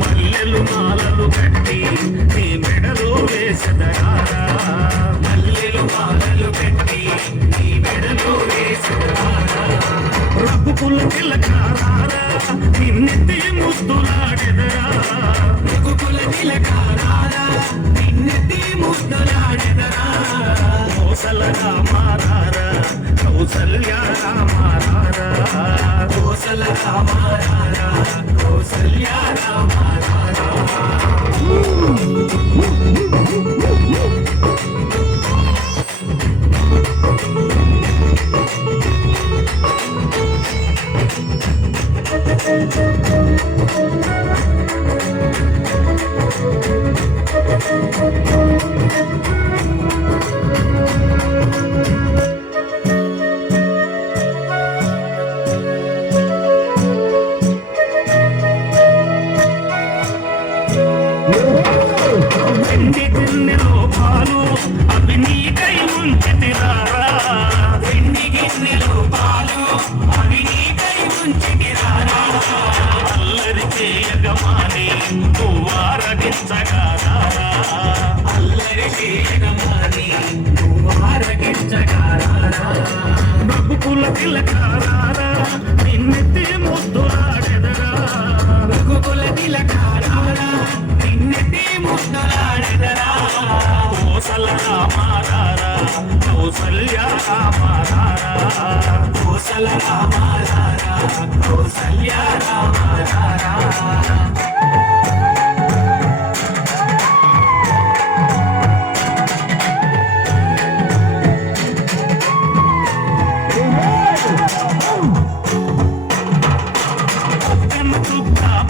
మల్లెలు మాలలు కట్టి నీ మెడలో వేసదరా, మల్లెలు మాలలు కట్టి నీ మెడలో వేసదరా, రఘుకుల తిలకారా నిన్నెత్తి ముద్దులాడెదరా, రఘుకుల తిలకారా నిన్నెత్తి ముద్దులాడెదరా, కోసల రామారారా కౌసల్య రామారారా, కోసల రామారారా కౌసల్య రామారారా. వెండి గిన్నెలో పాలు అవి నీకై ఉంచితిరారా, వెండి గిన్నెలో పాలు అవి నీకై ఉంచితిరారా, అల్లరి చేయగమాని నువ్వారగించగారా, అల్లరి చేయగమాని నువ్వారగించగారా, రఘుకుల తిలకారా నిన్నెత్తి ముద్దులాడెదరా, రఘుకుల తిలకారా నిన్నెత్తి ముద్దులాడెదరా, కోసల రామారారా కౌసల్య రామారారా, కోసల రామారారా కౌసల్య రామారారా.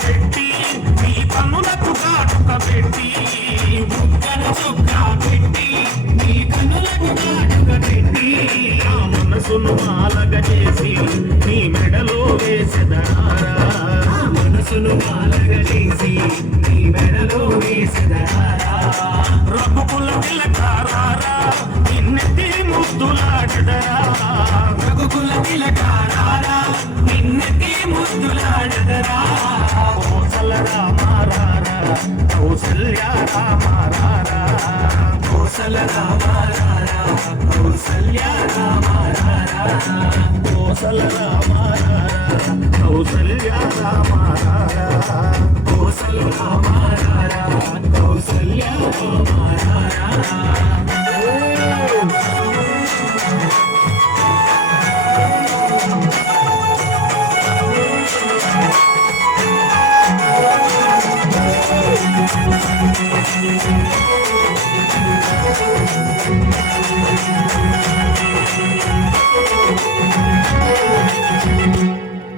పెట్టి నీ కన్నులకు కాటుక పెట్టి, బుగ్గను చుక్క పెట్టి నీ కన్నులకు కాటుక పెట్టి, ఆ మనసును మాలగ చేసి నీ మెడలో వేసెదరా, మనసును మాలగ చేసి నీ మెడలో వేసెదరా, రఘుకుల తిలకారా నిన్నెత్తి ముద్దులాడెదరా, రఘుకుల తిలకారా నిన్నెత్తి ముద్దులాడెదరా, కోసల రామారారా కౌసల్య రామారారా, కోసల రామారారా కౌసల్య రామారారా, కోసల రామారారా కౌసల్య రామారారా, కోసల రామారారా కౌసల్య రామారారా.